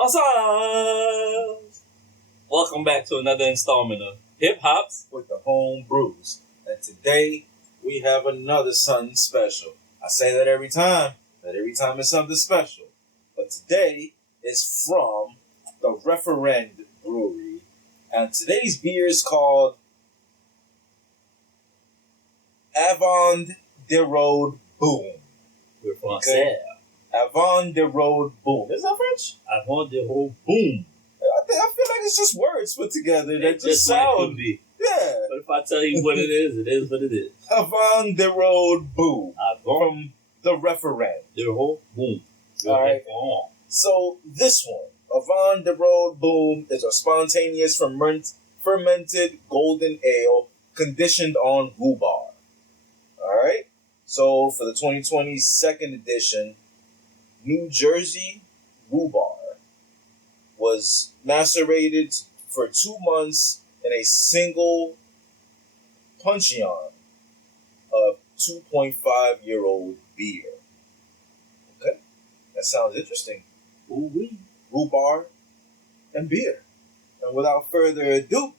Awesome! Welcome back to another installment of Hip Hops with the Home Brews. And today we have another something special. I say that every time it's something special. But today is from the Referend Brewery. And today's beer is called Avond de Road Boom. We're français. Avond de Road Boom. Is that French? Avond de Road Boom. I feel like it's just words put together that just sound. sound. Yeah. But if I tell you what it is what it is. Avond de Road Boom. Avond From the Referend. de Road Boom. All right. So this one, Avond de Road Boom, is a spontaneous fermented golden ale conditioned on rhubarb. All right. So for the 2020 second edition, New Jersey rhubarb was macerated for 2 months in a single puncheon of 2.5-year-old beer. Okay, that sounds interesting. Ooh-wee. Rhubarb and beer. And without further ado,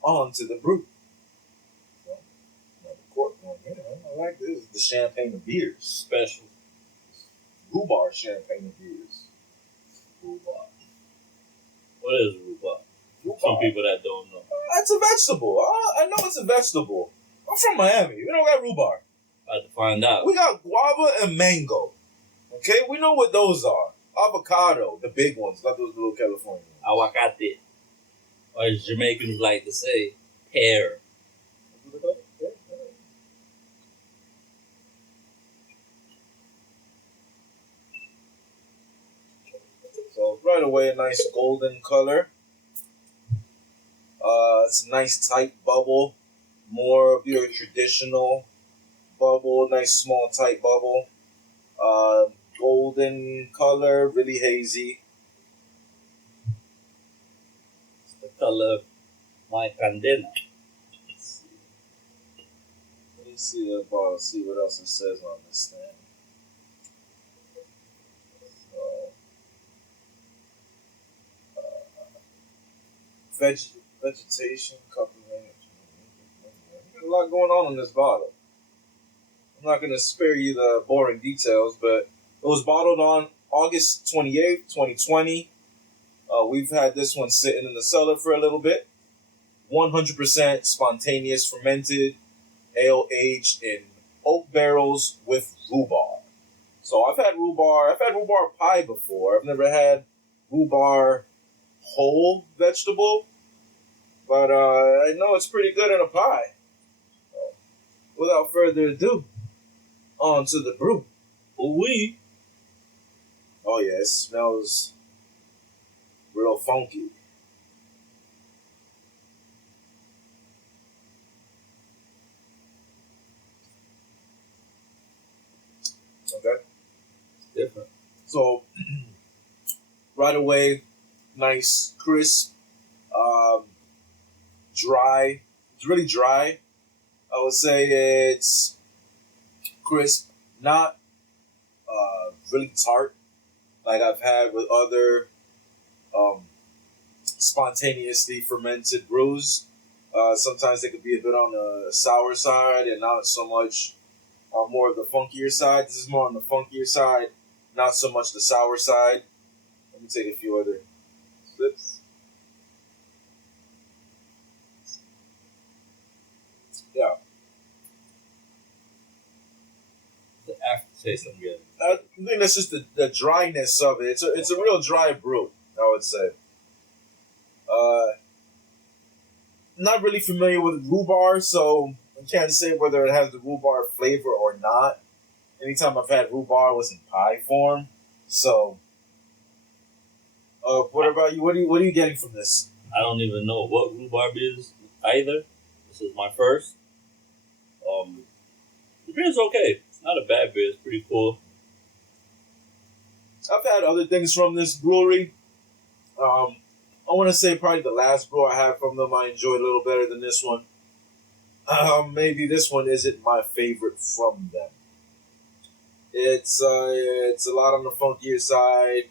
on to the brew. So, another cork one here. I like this. This is the champagne of beers. Special. Rhubarb champagne of beers. Rhubarb. What is rhubarb? Some people that don't know. It's a vegetable. I know it's a vegetable. I'm from Miami. We don't got rhubarb. About to find out. We got guava and mango. Okay, we know what those are. Avocado, the big ones, not those little California ones. Aguacate. Or as Jamaicans like to say, pear. So right away, a nice golden color. It's a nice tight bubble. More of your traditional bubble. Nice small tight bubble. Golden color, really hazy. It's the color of my candela. Let me see that bottle, see what else it says on this thing. Vegetation, couple minutes. There's a lot going on in this bottle. I'm not going to spare you the boring details, but it was bottled on August 28th, 2020. We've had this one sitting in the cellar for a little bit. 100% spontaneous fermented ale aged in oak barrels with rhubarb. So I've had rhubarb pie before. I've never had rhubarb whole vegetable, but I know it's pretty good in a pie. So, without further ado, on to the brew. Ooh-wee. Oh yeah, it smells real funky. Okay. Different. So, right away, nice, crisp, dry. It's really dry. I would say it's crisp, not really tart like I've had with other spontaneously fermented brews. Sometimes they could be a bit on the sour side and not so much on more of the funkier side. This is more on the funkier side, not so much the sour side. Let me take a few other sips. Yeah. The aftertaste I'm getting. I think that's just the dryness of it. It's a real dry brew, I would say. Not really familiar with rhubarb, so I can't say whether it has the rhubarb flavor or not. Anytime I've had rhubarb, it was in pie form. So, what about you? What are you getting from this? I don't even know what rhubarb is either. This is my first. The beer's okay. It's not a bad beer. It's pretty cool. I've had other things from this brewery. I want to say probably the last brew I had from them I enjoyed a little better than this one. Maybe this one isn't my favorite from them. It's a lot on the funkier side.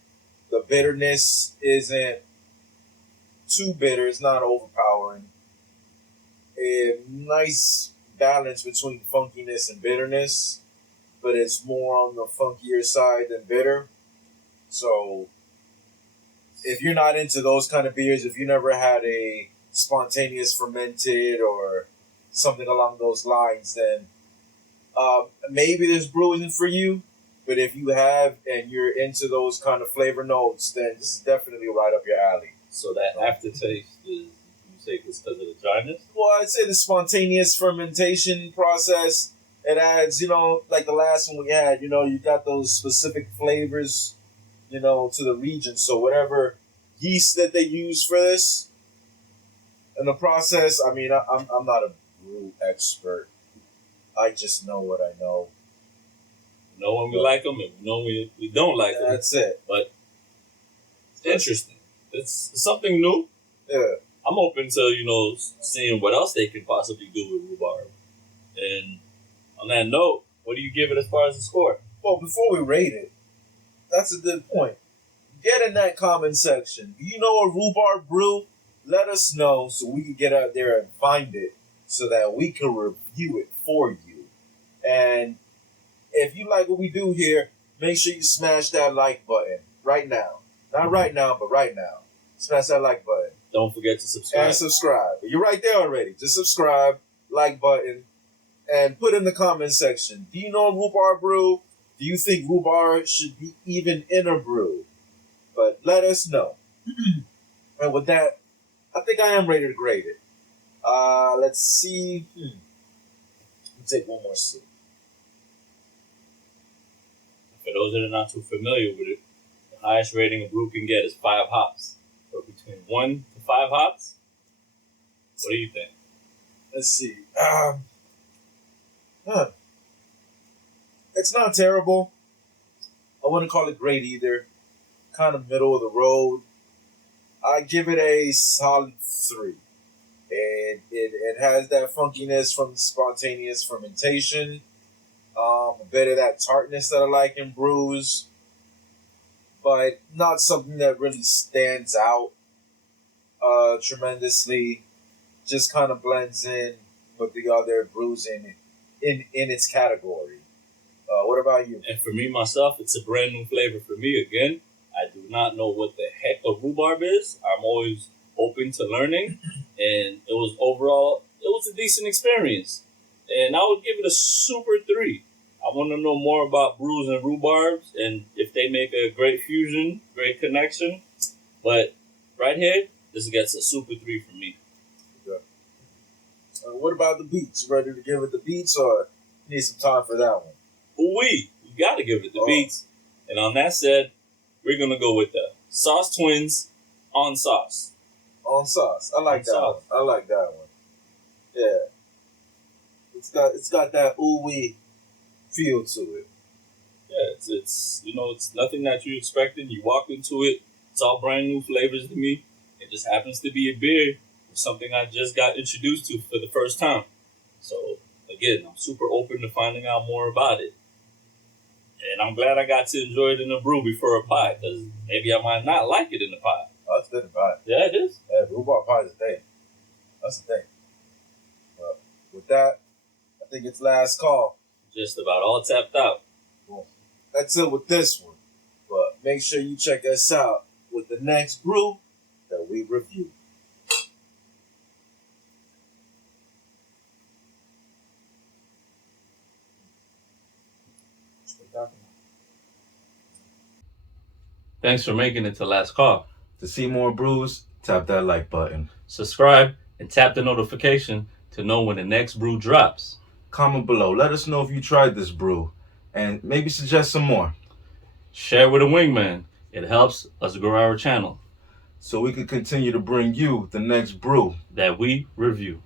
The bitterness isn't too bitter. It's not overpowering. A nice balance between funkiness and bitterness, but it's more on the funkier side than bitter. So if you're not into those kind of beers, if you never had a spontaneous fermented or something along those lines, then maybe this brew isn't for you. But if you have and you're into those kind of flavor notes, then this is definitely right up your alley. So that aftertaste is, you say, it's because of the dryness? Well, I'd say the spontaneous fermentation process, it adds, like the last one we had, you got those specific flavors, to the region. So whatever yeast that they use for this in the process, I mean, I'm not a brew expert. I just know what I know. We know when we like them and we know when we don't like them. That's it. But it's interesting. It's something new. Yeah. I'm open to, seeing what else they could possibly do with rhubarb. And on that note, what do you give it as far as the score? Well, before we rate it, that's a good point. Get in that comment section. Do you know a rhubarb brew? Let us know so we can get out there and find it so that we can review it for you. And if you like what we do here, make sure you smash that like button right now. Not right now, but right now. Smash that like button. Don't forget to subscribe. And subscribe. You're right there already. Just subscribe, like button, and put in the comment section. Do you know a rhubarb brew? Do you think rhubarb should be even in a brew? But let us know. And with that, I think I am ready to grade it. Let's see. Let me take one more sip. For those that are not too familiar with it, the highest rating a brew can get is 5 hops. So between 1 to 5 hops, what do you think? Let's see. It's not terrible. I wouldn't call it great either. Kind of middle of the road. I give it a solid 3. It has that funkiness from spontaneous fermentation. A bit of that tartness that I like in brews. But not something that really stands out tremendously. Just kind of blends in with the other brews in its category. What about you? And for me, myself, it's a brand new flavor for me. Again, I do not know what the heck a rhubarb is. I'm always open to learning. And it was a decent experience. And I would give it a super 3. I want to know more about brews and rhubarbs and if they make a great fusion, great connection. But right here, this gets a super 3 from me. Okay. What about the beats? You ready to give it the beats or you need some time for that one? We got to give it the beats. And on that said, we're going to go with the Sauce Twins on sauce. On sauce. I like that one. I like that one. Yeah. It's got that ooh-wee feel to it. Yeah, it's nothing that you're expecting. You walk into it, it's all brand new flavors to me. It just happens to be a beer or something I just got introduced to for the first time. So again, I'm super open to finding out more about it. And I'm glad I got to enjoy it in a brew before a pie, because maybe I might not like it in the pie. Oh, that's good in pie. Yeah, it is. Yeah, rhubarb pie is the thing. That's the thing. But with that, I think it's last call. Just about all tapped out. Well, that's it with this one. But make sure you check us out with the next brew that we review. Thanks for making it to last call. To see more brews, tap that like button. Subscribe and tap the notification to know when the next brew drops. Comment below. Let us know if you tried this brew and maybe suggest some more. Share with a wingman. It helps us grow our channel so we can continue to bring you the next brew that we review.